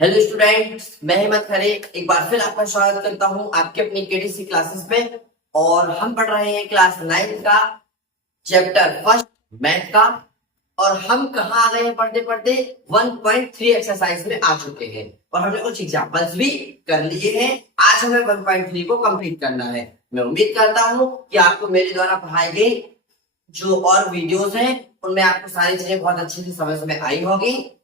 Hello students, मैं हेमंत खरे एक बार फिर आपका स्वागत करता हूं आपके अपनी केटीसी क्लासेस में। और हम पढ़ रहे हैं क्लास 9 का चैप्टर फर्स्ट मैथ का। और हम कहाँ आ गए हैं पढ़ते पढ़ते 1.3 एक्सरसाइज में आ चुके हैं और हमने कुछ एग्जांपल्स भी कर लिए हैं। आज हमें 1.3 को कंप्लीट करना है। मैं उम्मीद करता हूं कि आपको मेरे द्वारा पढ़ाई गई जो और वीडियोस हैं उनमें आपको सारी चीजें बहुत अच्छे से समझ में आई होगी।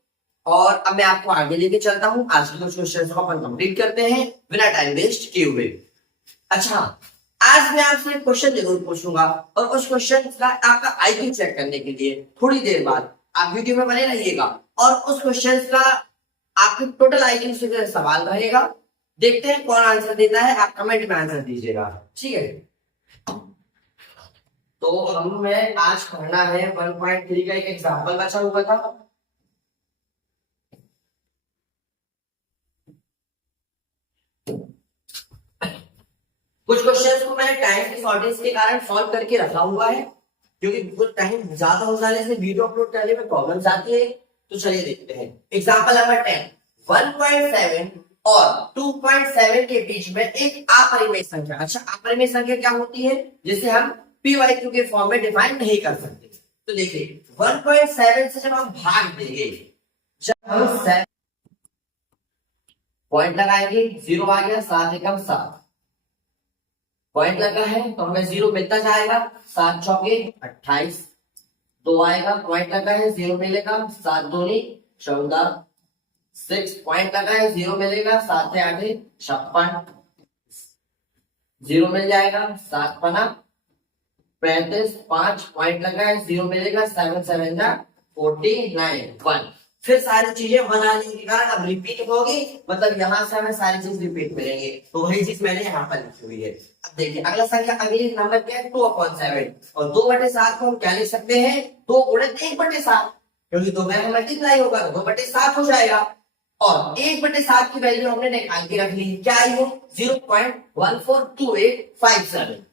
और अब मैं आपको आगे लेके चलता हूं। आज के कुछ क्वेश्चंस को अपन कंप्लीट करते हैं बिना टाइम वेस्ट किए हुए। अच्छा, आज मैं आपसे एक क्वेश्चन जरूर पूछूंगा और उस क्वेश्चन का आपका आईक्यू चेक करने के लिए थोड़ी देर बाद आप वीडियो में बने रहिएगा और उस क्वेश्चन का आपके टोटल आईक्यू से सवाल रहेगा। देखते हैं कौन आंसर देता है, आप कमेंट में आंसर दीजिएगा, ठीक है। तो हमें आज पढ़ना है 1.3 का एक एग्जाम्पल बचा हुआ था। कुछ क्वेश्चंस को मैंने टाइम की शॉर्टेज के कारण सॉल्व करके रखा हुआ है क्योंकि कुछ टाइम ज्यादा हो जाने से वीडियो अपलोड करने में प्रॉब्लम्स आती है। तो चलिए देखते हैं एग्जांपल नंबर 10। 1.7 और 2.7 के बीच में एक अपरिमेय संख्या। अच्छा, अपरिमेय संख्या क्या होती है जिसे हम पी/क्यू के फॉर्म में डिफाइन नहीं कर सकते। तो देखिए 1.7 से जब हम भाग देंगे, जब हम 7 पॉइंट लगाएंगे, 0 आ गया, 7 एकम 7 पॉइंट लगा है तो हमें 0 मिलता जाएगा। 7 चौके 28, 2 आएगा, पॉइंट लगा है 0 मिलेगा। 7 दूनी 14, 6 पॉइंट लगा है 0 मिलेगा। 7 से 8 56, 0 मिल जाएगा। 7 पना 35, 5 पॉइंट लगा है 0 मिलेगा। 7 7 49 1। फिर सारी चीजें बनाने के कारण अब रिपीट होगी, मतलब यहाँ से हमें सारी चीज रिपीट मिलेंगे। तो वही चीज मैंने यहाँ पर लिखी हुई है। अब देखिए अगला संख्या, अगली नंबर क्या है 2/7 और 2/7 को हम क्या लिख सकते हैं 2 गुणित 1/7 क्योंकि 2 में मल्टीप्लाई होगा तो 2/7 हो जाएगा। और 1/7 की वैल्यू हमने निकाल के रख ली, क्या आई हो 0.142857।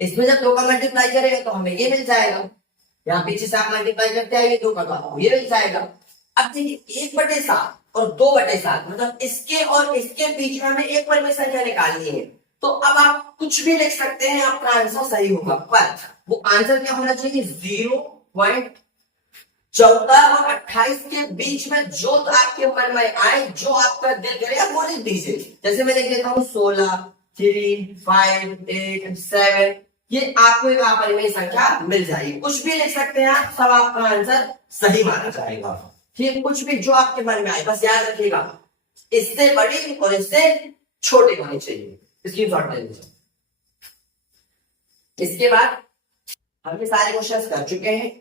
इसमें जब 2 का मल्टीप्लाई करेगा तो हमें ये मिल जाएगा। यहाँ पीछे से आप मल्टीप्लाई करते आइए 2 का तो ये मिल जाएगा। अब देखिए 1/7 और 2/7 मतलब इसके और इसके बीच में हमें एक परिमेय संख्या निकालनी है। तो अब आप कुछ भी लिख सकते हैं, आपका आंसर सही होगा, पर वो आंसर क्या होना चाहिए 0.14 और 28 के बीच में जो आपके मन में आए, जो आपका दिल करे वो लिख दीजिए। जैसे मैं लिख देता हूँ 16, 3, 5, 8, 7। ये आपको एक अपरिमेय संख्या मिल जाएगी। कुछ भी लिख सकते हैं आप, सब आपका आंसर सही माना जाएगा। ठीक, कुछ भी जो आपके मन में आए, बस याद रखिएगा इससे बड़ी और इससे छोटी होनी चाहिए। स्क्रीनशॉट ले लीजिए। इसके बाद हम ये सारे क्वेश्चंस कर चुके हैं।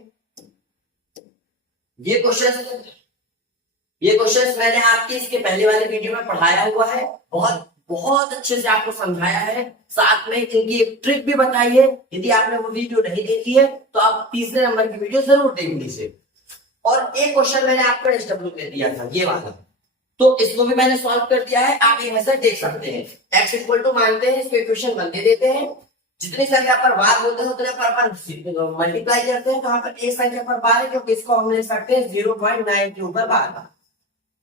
ये क्वेश्चंस मैंने आपकी इसके पहले वाले वीडियो में पढ़ाया हुआ है, बहुत बहुत अच्छे से आपको समझाया है। साथ में इनकी एक ट्रिक भी बताई है। यदि आपने वो वीडियो नहीं देखी है तो आप तीसरे नंबर की वीडियो जरूर देख लीजिए। और एक क्वेश्चन मैंने आपको एसडब्ल्यू में दिया था ये वाला, तो इसको भी मैंने सॉल्व कर दिया है। आप यहाँ से देख सकते हैं x इक्वल टू मानते हैं, इसको इक्वेशन 1 दे देते हैं। जितनी संख्या पर बार होते हैं उतने पर अपन मल्टीप्लाई करते हैं। तो यहाँ पर एक संख्या पर बार है क्योंकि इसको हम ले सकते हैं 0.9 के ऊपर बार।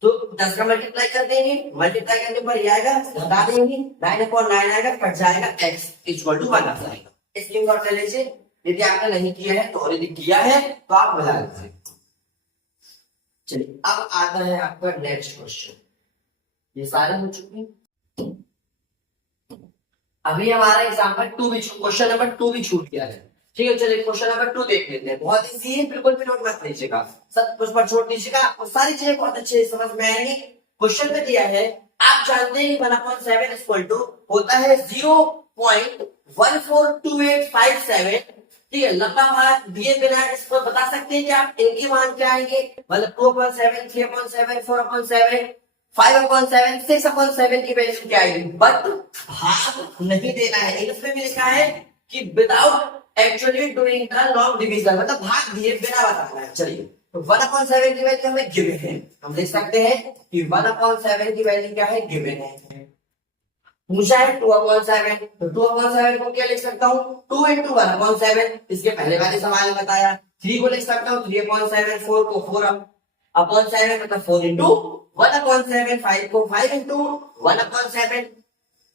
तो 10 का मल्टीप्लाई कर देंगे, मल्टीप्लाई करने पर ये आएगा, घटा देंगे 9/9 आएगा, कट जाएगा, x इक्वल टू 1 आ जाएगा। स्क्रीनशॉट ले लीजिए। यदि आपने नहीं किया है तो, और यदि किया है तो आप मिला लीजिए। चलिए अब आता है आपका नेक्स्ट क्वेश्चन। ये सारे हो चुके हैं। अभी हमारा एग्जाम्पल 2 भी, क्वेश्चन नंबर 2 भी छूट गया है। ठीक है, चलिए क्वेश्चन नंबर 2 देख लेते हैं। बहुत इजी है, बिल्कुल भी नोट मत लीजिएगा, सब कुछ पर छोड़ दीजिएगा, और सारी चीजें बहुत अच्छे से समझ में आएंगी। क्वेश्चन में दिया है, आप जानते हैं 1/7 इक्वल टू होता है 0.142857। ठीक है, लंबा भाग दिए बिना इसको बता सकते हैं कि आप इनके मान क्या आएंगे, मतलब 2/7, 3/7, 4/7, 5/7, 6/7 की वैल्यू क्या आएगी। बट भाग नहीं देना है। इसमें भी लिखा है कि without actually doing the long division, मतलब भाग दिए बिना बताना है। चलिए तो 1/7 की वैल्यू हमें गिवन है, हम देख सकते हैं कि 1/7 की वैल्यू क्या है, गिवन है। पूछा है 2/7, तो 2/7 को क्या लिख सकता हूँ 2 into 1/7। इसके पहले वाले सवाल में बताया। 3 को लिख सकता हूँ 3/7, 4 को 4 अपॉन 7 मतलब 4 इंटू 1/7, 5 को 5 इंटू 1/7।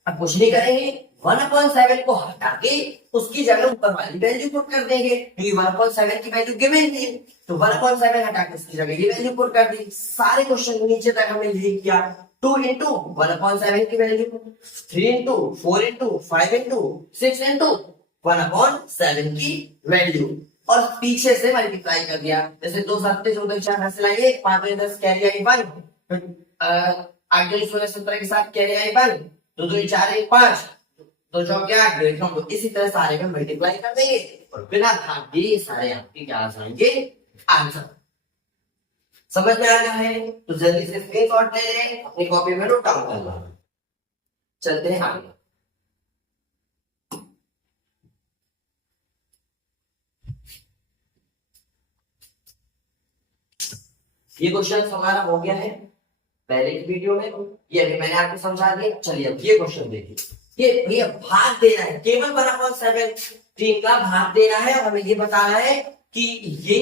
अब कुछ नहीं करेंगे, 1/7 को हटा के उसकी जगह ऊपर वाली वैल्यू पुट कर देंगे, क्योंकि 1/7 की वैल्यू गिवन थी, तो 1/7 हटा के उसकी जगह ये वैल्यू पुट कर दी। सारे क्वेश्चन नीचे तक हमने लिख किया। 2 इंटू 1/7 की value, 3 into 4 into 5 into 6 into 1/7 की वैल्यू, और पीछे से मल्टीप्लाई कर दिया। जैसे 2 7 14 4 हासिल आएंगे, 5 10 कैरी आई 1, 8 2 16 17 के साथ कैरी आई 1, 2 2 4 1 5, 2 4 8 2 1 9। इसी तरह सारे में मल्टीप्लाई कर देंगे और बिना भाग दिए सारे आपके क्या आ जाएंगे आंसर। समझ में आ गया है तो जल्दी से स्क्रीनशॉट ले लें, अपनी कॉपी में नोट डाउन कर लो। चलते हैं आगे। ये क्वेश्चन हमारा हो गया है पहले की वीडियो में, ये अभी मैंने आपको समझा दिया। चलिए अब ये क्वेश्चन देखिए, ये भाग देना है, केवल 1/7 3 का भाग देना है। हमें ये बताना है कि ये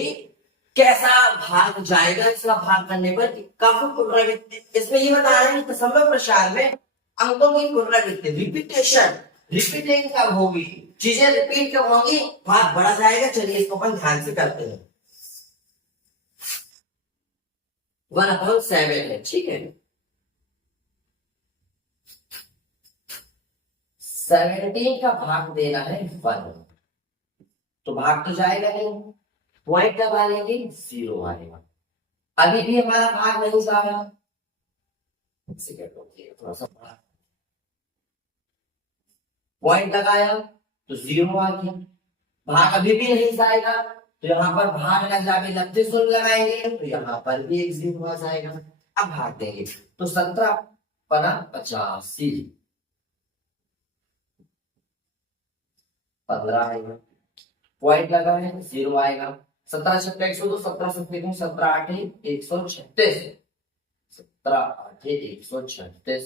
कैसा भाग जाएगा, इसका भाग करने पर काफी पुनरावृत्ति, इसमें ये बताना है कि दशमलव प्रसार में अंकों की पुनरावृत्ति, रिपीटेशन, रिपीटिंग कब होगी, चीजें रिपीट कब होंगी, भाग बढ़ा जाएगा। चलिए इसको अपन ध्यान से करते हैं। 1/7 है, ठीक है, 17 का भाग देना है 1, तो भाग तो जाएगा नहीं, पॉइंट कब आएंगे 0 आएगा। अभी भी हमारा भाग नहीं जा रहा, थोड़ा सा पॉइंट लगाया तो 0 आ गया, भाग अभी भी नहीं जाएगा, तो यहाँ पर भाग लग जाके 29 लगाएंगे तो यहाँ पर भी एक 0 आ जाएगा। अब भाग देंगे तो 17 पना 85, 15 आएगा, पॉइंट लगा है 0 आएगा। 17 छक्का 102, 17 सत्ते 17 8 136, 17 8 136,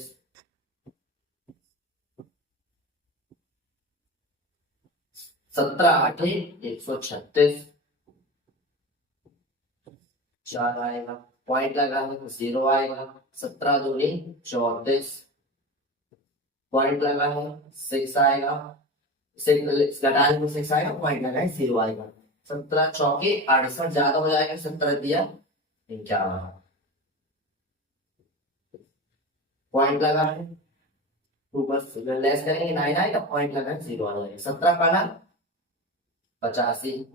17 8 136, 4 आएगा, पॉइंट लगा है तो 0 आएगा। 17 दूनी 34, पॉइंट लगा है 6 आएगा, 6 घटाने को 6 आएगा, पॉइंट लगा है 0 आएगा। 17 चौके 68 ज्यादा हो जाएगा, 17 दिया 51, पॉइंट लगा है बस लेस करेंगे 9 आएगा, पॉइंट लगा है 0 आ जाएगा। 17 पाना 85,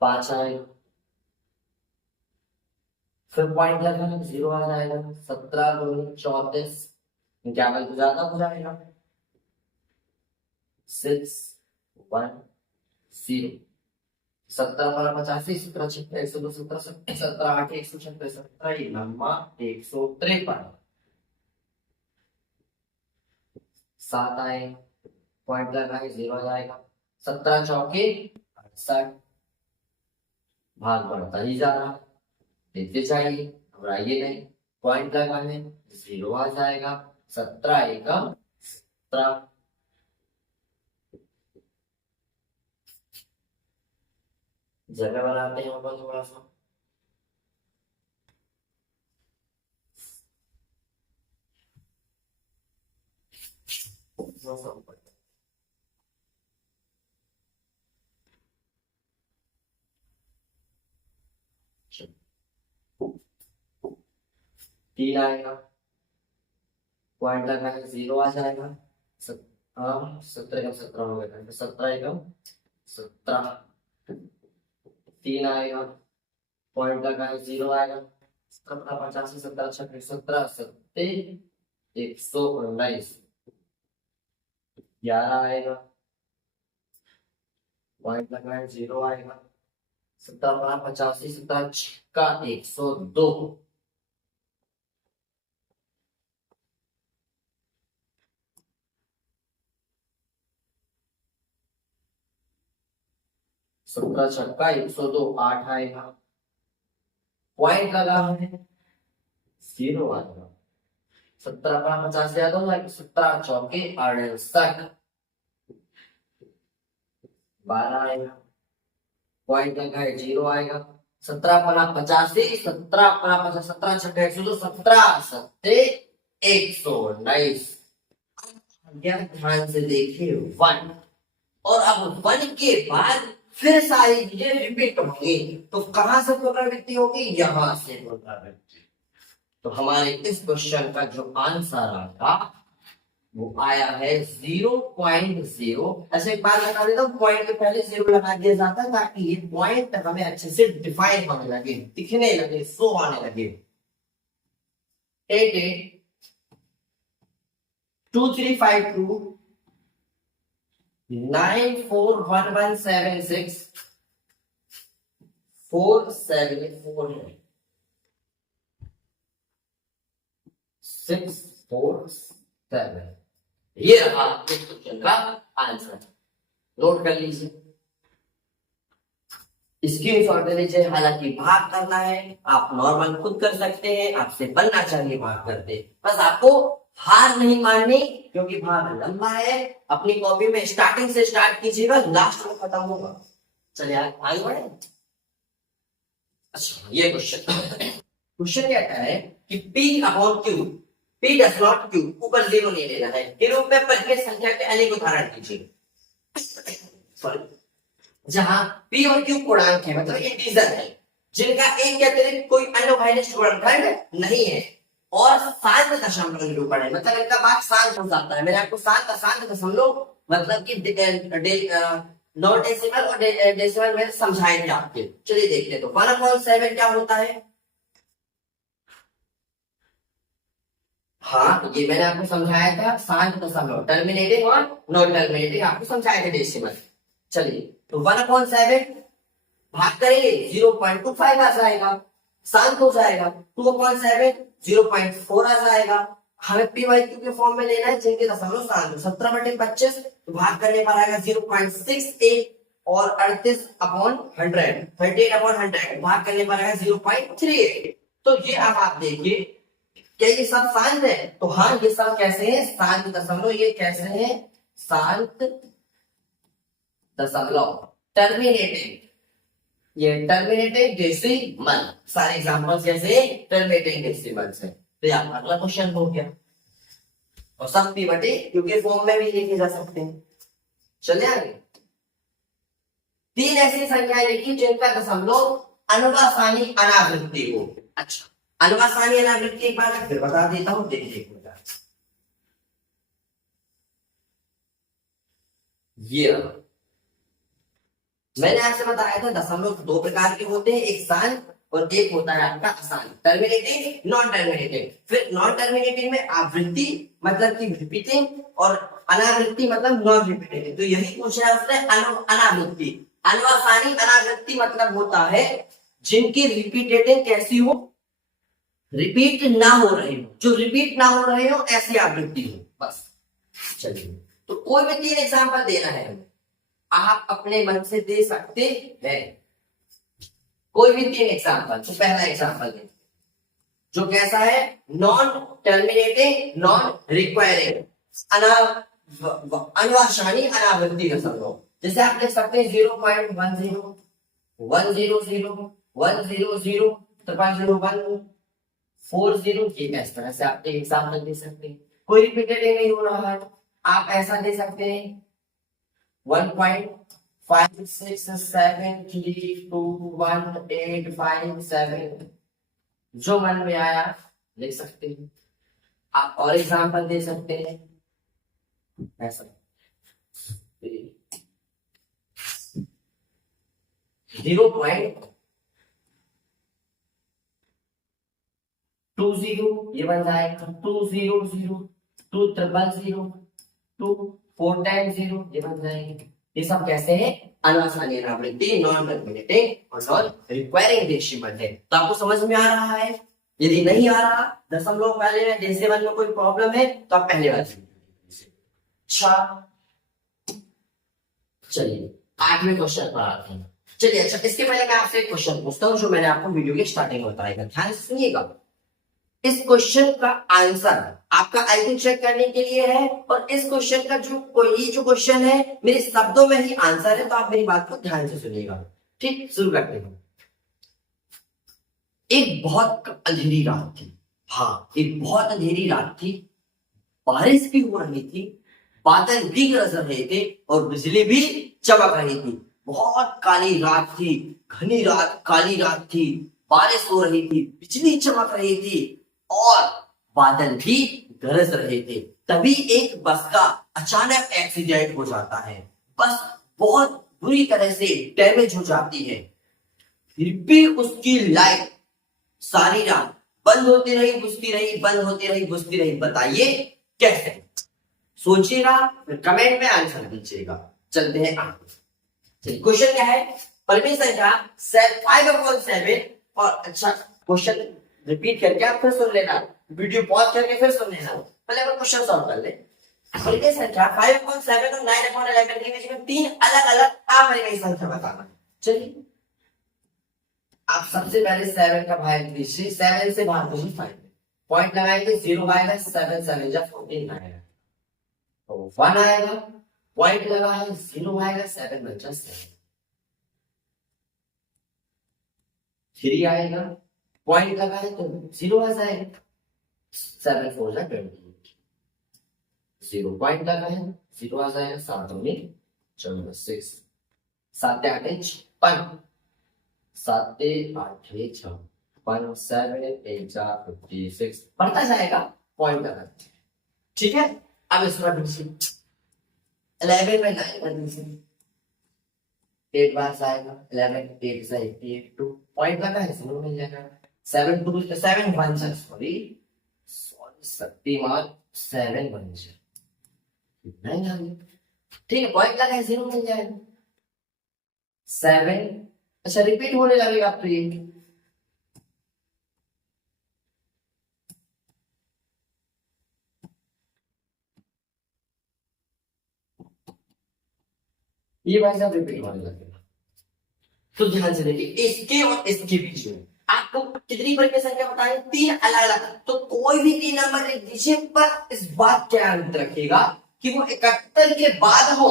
5 आएगा, फिर पॉइंट लगा है 0 आ जाएगा। 17 दूनी 34, 51 तो ज्यादा हो जाएगा, 6 1 0, 17 पर 85, 17 छक्का 102, 17 17 8 136, 17 लम्बा 153, 7 आए, पॉइंट लगा है 0 आ जाएगा। 17 चौके 68, भाग बढ़ता ही जा रहा है, देखते चाहिए, घबराइए नहीं, पॉइंट लगा है 0 आ जाएगा। 17 एकम 17, जगह बनाते हैं अपन थोड़ा सा, तीन आएगा, पॉइंट लगा है 0 आ जाएगा। 17 17 हो गया, 17 एकम 17, 3 आएगा, पॉइंट लगा है 0 आएगा। 17 85, 17 छक्के 17 सत्ते 119, 11 आएगा, पॉइंट लगा है 0 आएगा। 17 85, 17 छक्का 102, 17 छक्का 102, 8 आएगा, पॉइंट लगा है 0 आएगा। 17 50 ज्यादा हो जाएगा, 17 चौके 68, 12 आएगा, पॉइंट लगा है 0 आएगा। 17×85, 17×50, 17 छक्का 100, 17 सत्ते 119। ध्यान से देखिए 1, और अब 1 के बाद फिर सारी चीजें रिपीट होंगी, तो कहां से पुनरावृत्ति होगी? यहां से पुनरावृत्ति। तो हमारे इस क्वेश्चन का जो आंसर आएगा वो आया है 0.0। ऐसे एक बात बता देता हूँ, पॉइंट के पहले 0 लगा दिया जाता है ताकि ये पॉइंट हमें अच्छे से डिफाइन होने लगे, दिखने लगे, शो आने लगे। 88 2352 941176 474 647। ये रहा इस क्वेश्चन का आंसर। नोट कर लीजिए, स्क्रीनशॉट ले लीजिए। हालांकि भाग करना है आप नॉर्मल खुद कर सकते हैं, आपसे बनना चाहिए भाग करते, बस आपको हार नहीं माननी, क्योंकि भाग लंबा है। अपनी कॉपी में स्टार्टिंग से स्टार्ट कीजिएगा, लास्ट में खत्म होगा। चलिए आगे बढ़े। अच्छा, ये क्वेश्चन क्या कहता है कि P/Q, P does not Q, ऊपर 0 नहीं लेना है, के रूप में परिमेय संख्या के अनेक उदाहरण कीजिए। सॉरी, जहां P और Q पूर्णांक है, मतलब इंटीजर है, जिनका एक के अतिरिक्त कोई अन्य भाज्य गुणनखंड नहीं है और शांत दशमलव निरूपण है, मतलब इनका भाग शांत हो जाता है। मैंने आपको शांत दशमलव मतलब कि नॉन डेसिमल और डेसिमल में समझाएंगे आपके। चलिए देखते हैं। तो 1/7 क्या होता है? हाँ, ये मैंने आपको समझाया था, शांत दशमलव, टर्मिनेटिंग और नॉन टर्मिनेटिंग आपको समझाया था डेसिमल। चलिए, तो 1/7 भाग करेंगे 0.25 आ जाएगा, शांत हो जाएगा। 2/7 0.4 आ जाएगा। हमें P/Q के फॉर्म में लेना है जिनके दशमलव शांत। 17/25 भाग करने पर आएगा 0.68 और 38/100, 38/100 भाग करने पर आएगा 0.38। तो ये अब आप देखिए, क्या ये सब शांत है? तो हाँ, ये सब कैसे है? शांत दशमलव। ये कैसे है? शांत दशमलव, टर्मिनेटिंग। ये टर्मिनेटिंग डेसिमल, सारे एग्जांपल्स कैसे टर्मिनेटिंग डेसिमल से। तो यहाँ अगला क्वेश्चन हो गया, और सब P/Q के फॉर्म में भी लिखे जा सकते हैं। चलिए आगे। 3 ऐसी संख्याएं लिखी जिनका दशमलव अनुपासानी अनावृत्ति हो। अच्छा, अनुपासानी अनावृत्ति एक बार फिर बता देता हूं, देखिए। ये मैंने आपसे बताया था दशमलव 2 प्रकार के होते हैं, एक शांत और एक होता है आपका अशांत, टर्मिनेटिंग, नॉन टर्मिनेटिंग। फिर नॉन टर्मिनेटिंग में आवृत्ति मतलब कि रिपीटिंग, और अनावृत्ति मतलब नॉन रिपीटिंग। तो यही पूछा है उसने, अनावृत्ति। अनुपासानी अनावृत्ति मतलब होता है जिनकी रिपीटेटिंग कैसी हो? रिपीट ना हो रही हो, जो रिपीट ना हो रहे हो ऐसी आवृत्ति हो, बस। चलिए, तो कोई भी 3 एग्जांपल देना है, आप अपने मन से दे सकते हैं कोई भी 3 एग्जांपल। तो पहला एग्जांपल है जो कैसा है? नॉन टर्मिनेटिंग, नॉन रिक्वायरिंग, अनुपासानी अनावृत्ति दशमलव। जैसे आप देख सकते हैं 0.10 100 100 0.01 40, ये इस तरह से आप एक एग्जांपल दे सकते हैं। कोई रिपीटेड नहीं हो रहा है, आप ऐसा दे सकते हैं 1.56732185 जो मन में आया लिख सकते हैं। आप और एग्जांपल दे सकते हैं ऐसा 0.20, ये बन जाएगा 200 200 2 4 ये बन जाएंगे। ये सब कैसे हैं? अनुपासानी अनावृत्ति, नॉन टर्मिनेटिंग और नॉन रिक्वायरिंग डेसिमल है। तो आपको समझ में आ रहा है? यदि नहीं आ रहा, दशमलव पहले में डेसिमल में कोई प्रॉब्लम है तो आप पहले बात। अच्छा, चलिए 8वें क्वेश्चन पर आते हैं। चलिए, अच्छा, इसके पहले मैं आपसे एक क्वेश्चन पूछता हूँ जो मैंने आपको वीडियो की स्टार्टिंग में बताया, ध्यान से सुनिएगा। इस क्वेश्चन का आंसर आपका आईक्यू चेक करने के लिए है, और इस क्वेश्चन का जो क्वेश्चन है मेरे शब्दों में ही आंसर है, तो आप मेरी बात को ध्यान से सुनिएगा। ठीक, शुरू करते हैं। एक बहुत अंधेरी रात थी। हाँ, एक बहुत अंधेरी रात थी। बारिश भी हो रही थी, बादल भी गरज रहे थे और बिजली भी चमक रही थी। बहुत काली रात थी, घनी रात, काली रात थी। बारिश हो रही थी, बिजली चमक रही थी और बादल भी गरज रहे थे। तभी एक बस का अचानक एक्सीडेंट हो जाता है। बस बहुत बुरी तरह से डैमेज हो जाती है। फिर भी उसकी लाइट सारी रात बंद होती रही, बुझती रही, बंद होती रही, बुझती रही। बताइए कैसे? सोचिएगा, फिर कमेंट में आंसर दीजिएगा। चलते हैं आगे। चलिए, क्वेश्चन क्या है? परिमेय संख्या 5/7 और अच्छा क्वेश्चन रिपीट करके आप फिर सुन लेना, वीडियो पॉज करके फिर सुन लेना। पहले हम क्वेश्चन सॉल्व कर ले। परिमेय संख्या 5/7 और 9/11 के बीच में तीन अलग अलग अपरिमेय संख्या बताना। चलिए, आप सबसे पहले 7 का भाग दीजिए। 7 से भाग दीजिए 5 में, पॉइंट लगाएंगे, 0 आएगा, 7 7 जा 14 आएगा, तो 1 आएगा, पॉइंट लगा है, 0 आएगा, 7 बचा 7। 3 आएगा, पॉइंट लगा है तो 0 आ जाएगा, 7 4 जा 20, 0 पॉइंट लगा है, 0 आ जाएगा, 7 2 14 6, 7 8 56, 7 8 56, 7 8 जा 56 बढ़ता जाएगा, पॉइंट लगा। ठीक है, अब इसका 11 में 9 कर दीजिए, 8 बार आएगा, 11 8 से 8 2 पॉइंट लगा है, 0 मिल जाएगा। 7 2 7 1 सॉरी 7 1 नहीं आ गया। ठीक है, पॉइंट लगा है, 0 मिल जाएगा। 7 अच्छा रिपीट होने लगेगा आप तो ये भाई साहब रिपीट होने लगेगा। तो ध्यान से देखिए, इसके और इसके बीच में आपको कितनी परिमेय संख्या बताई? 3 अलग अलग। तो कोई भी 3 नंबर लिख दीजिए, पर इस बात का ध्यान रखिएगा कि वो 71 के बाद हो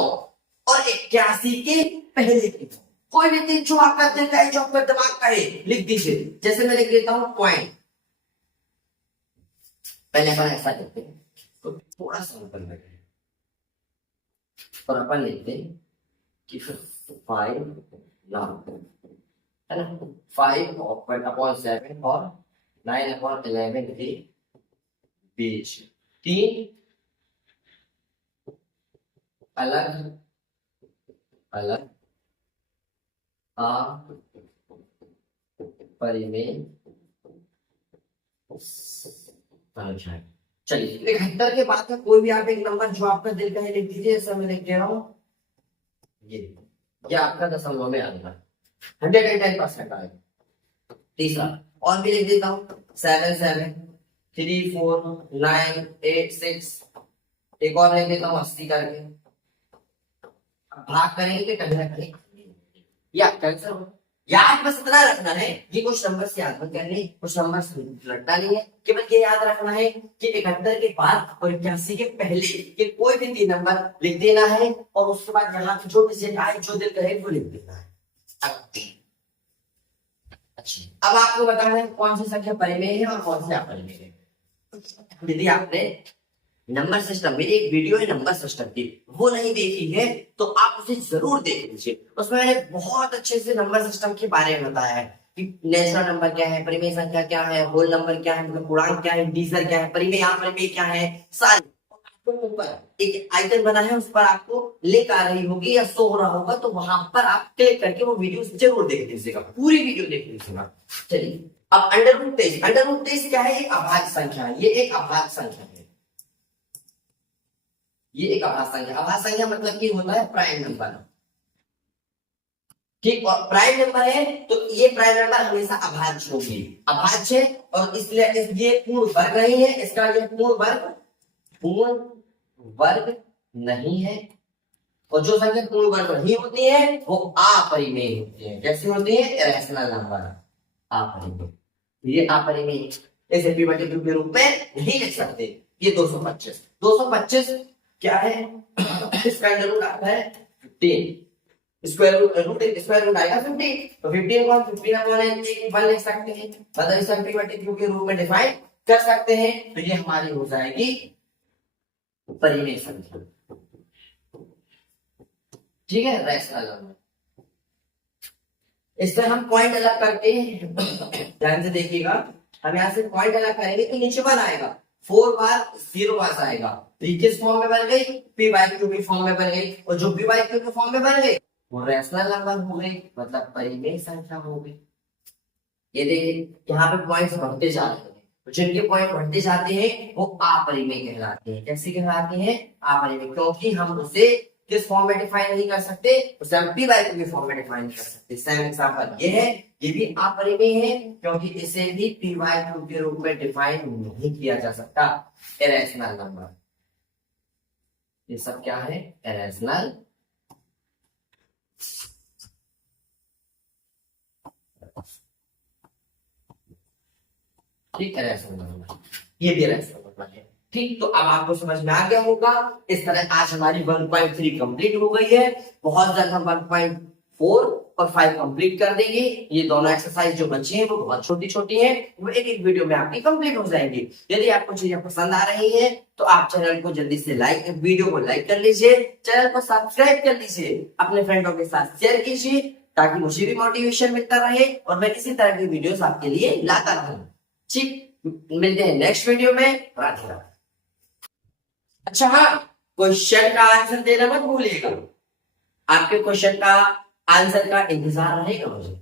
और 81 के पहले की हो। कोई भी 3 जो आपका दिल का है, जो आपका दिमाग का है, लिख दीजिए। जैसे मैं लिख देता हूं पॉइंट, पहले अपन ऐसा लिखते हैं तो थोड़ा सा ऊपर लगे और अपन लिखते हैं कि 5 है ना, 5/7 और 9/11 के बीच 3 अलग अलग अपरिमेय संख्या। चलिए, 71 के बाद का कोई भी आप एक नंबर जो आपका दिल का है लिख दीजिए। ऐसा मैं लिख दे रहा हूं, ये आपका दशमलव में आएगा, 110% आएगा। तीसरा और भी लिख देता हूँ, 7 7 3 4 9 8 6। एक और लिख देता हूँ 80 करके। भाग करेंगे कहीं ना कहीं ये आपका आंसर हो। याद बस इतना रखना है, ये कुछ नंबर से याद मत करनी, कुछ नंबर से रटना नहीं है, केवल ये याद रखना है कि 71 के बाद और 81 के पहले ये कोई भी 3 नंबर लिख देना है और उसके बाद यहाँ जो डिजिट आए, जो दिल कहे वो लिख देना है। अच्छा, अब आपको बताना है कौन सी संख्या परिमेय है और कौन सी अपरिमेय है। यदि आपने नंबर सिस्टम, मेरी एक वीडियो है नंबर सिस्टम की, वो नहीं देखी है तो आप उसे जरूर देख लीजिए। उसमें मैंने बहुत अच्छे से नंबर सिस्टम के बारे में बताया है कि नेचुरल नंबर क्या है, परिमेय संख्या क्या है, होल नंबर क्या है, मतलब पूर्णांक क्या है, इंटीजर क्या है, परिमेय अपरिमेय क्या है, सारी ऊपर एक आइकन बना है, उस पर आपको लिंक आ रही होगी या शो हो रहा होगा, तो वहां पर आप क्लिक करके वो वीडियो जरूर देख लीजिएगा, पूरी वीडियो देख लीजिएगा। चलिए, अब √23। √23 क्या है? एक अभाज्य संख्या है। ये एक अभाज्य संख्या है, ये एक अभाज्य संख्या। अभाज्य संख्या मतलब कि होता है प्राइम नंबर, ठीक। और प्राइम नंबर है तो ये प्राइम नंबर हमेशा अभाज्य होगी, अभाज्य है और इसलिए ये पूर्ण वर्ग नहीं है, इसका ये पूर्ण वर्ग नहीं है। और जो संख्या पूर्ण वर्ग नहीं होती है वो अपरिमेय होती है। कैसी होती है? इरेशनल नंबर, अपरिमेय। ये अपरिमेय इसे p बटे q के रूप में नहीं लिख सकते। ये 225 क्या है? इसका अंडर रूट आता है 15, स्क्वायर रूट आएगा 50, तो 15 लिख सकते हैं, मतलब इसे हम p बटे q के रूप में डिफाइन कर सकते हैं। तो ये हमारी हो जाएगी परिमेय संख्या, ठीक है, रैशनल नंबर। इसमें हम पॉइंट अलग करके ध्यान से देखिएगा, हम यहाँ से पॉइंट अलग करेंगे तो नीचे 1 आएगा, 4 बार 0 पास आएगा, तो ये किस फॉर्म में बन गई, p बाई क्यू की फॉर्म में बन गई, और जो p बाई क्यू के फॉर्म में बन गई वो रैशनल नंबर हो गई, मतलब परिमेय संख्या हो गई। ये देखिए यहाँ पे पॉइंट्स बढ़ते जा रहे हैं, तो जिनके पॉइंट बढ़ते जाते हैं वो अपरिमेय कहलाते हैं। कैसे कहलाते हैं, अपरिमेय, क्योंकि हम उसे किस फॉर्म में डिफाइन नहीं कर सकते, उसे हम p बाई क्यू के फॉर्म में डिफाइन कर सकते। सेम एग्जांपल ये है, ये भी अपरिमेय है क्योंकि इसे भी p बाई क्यू के रूप में डिफाइन नहीं किया जा सकता, इरेशनल नंबर। ये सब क्या है, इरेशनल, ठीक है, रैशनल नंबर, ये भी रैशनल नंबर है। ठीक, तो अब आपको समझ में आ गया होगा। इस तरह आज हमारी 1.3 कंप्लीट हो गई है। बहुत जल्द हम 1.4 और 5 कंप्लीट कर देंगे। ये दोनों एक्सरसाइज जो बची हैं वो बहुत छोटी छोटी हैं, वो एक एक वीडियो में आपकी कंप्लीट हो जाएंगी। यदि आपको चीजें पसंद आ रही हैं तो आप चैनल को जल्दी से वीडियो को लाइक कर लीजिए, चैनल को सब्सक्राइब कर लीजिए, अपने फ्रेंडों के साथ शेयर कीजिए, ताकि मुझे भी मोटिवेशन मिलता रहे और मैं इसी तरह की वीडियोस आपके लिए लाता रहूं। ठीक, मिलते हैं नेक्स्ट वीडियो में। राधे राधे। अच्छा हाँ, क्वेश्चन का आंसर देना मत भूलिएगा, आपके क्वेश्चन का आंसर का इंतजार रहेगा मुझे।